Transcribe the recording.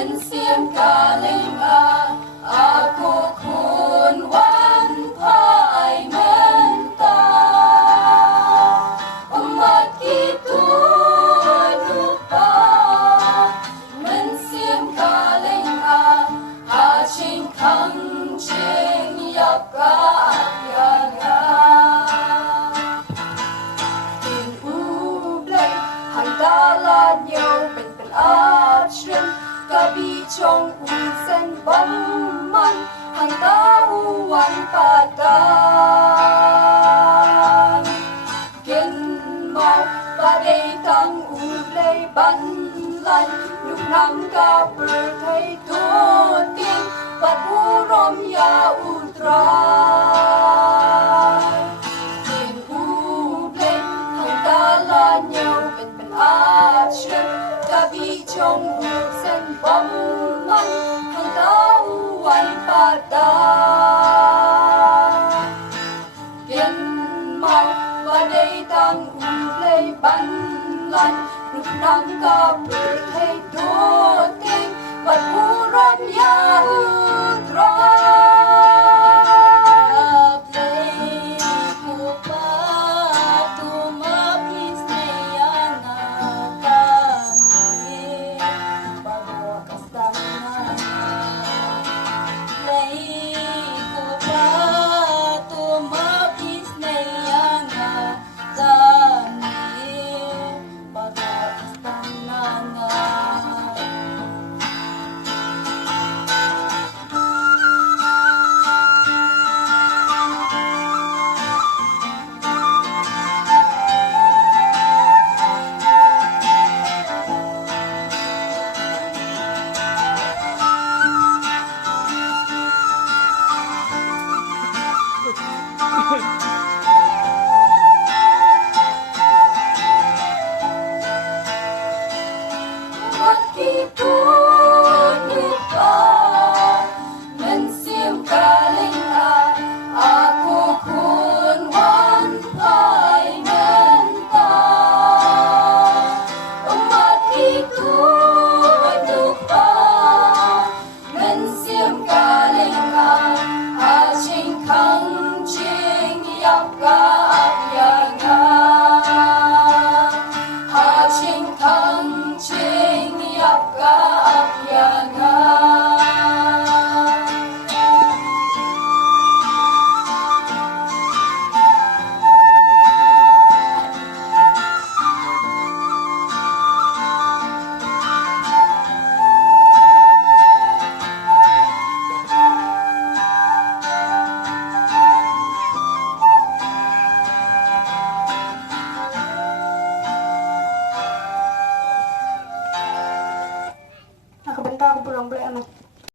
mensiam galing aku kun wan pai menta umat kita lupa mensiam galing ching khang ching yap ka ya tin u blai hang da la nhau bên bên áp shrim ka bi chong u sen bom man hang da u wan pa da ken mau ba dei tang u blai ban lan lúc năm ka per thai tu tin bát u rom ya u tra tin u blai hang da la nhau bên bên áp shrim ka bi chong u sen bom man hang da u wan pa da ken mau ba dei tang u blai ban lan lúc năm ka per thai tu tin bát u rom ya u tra ching khang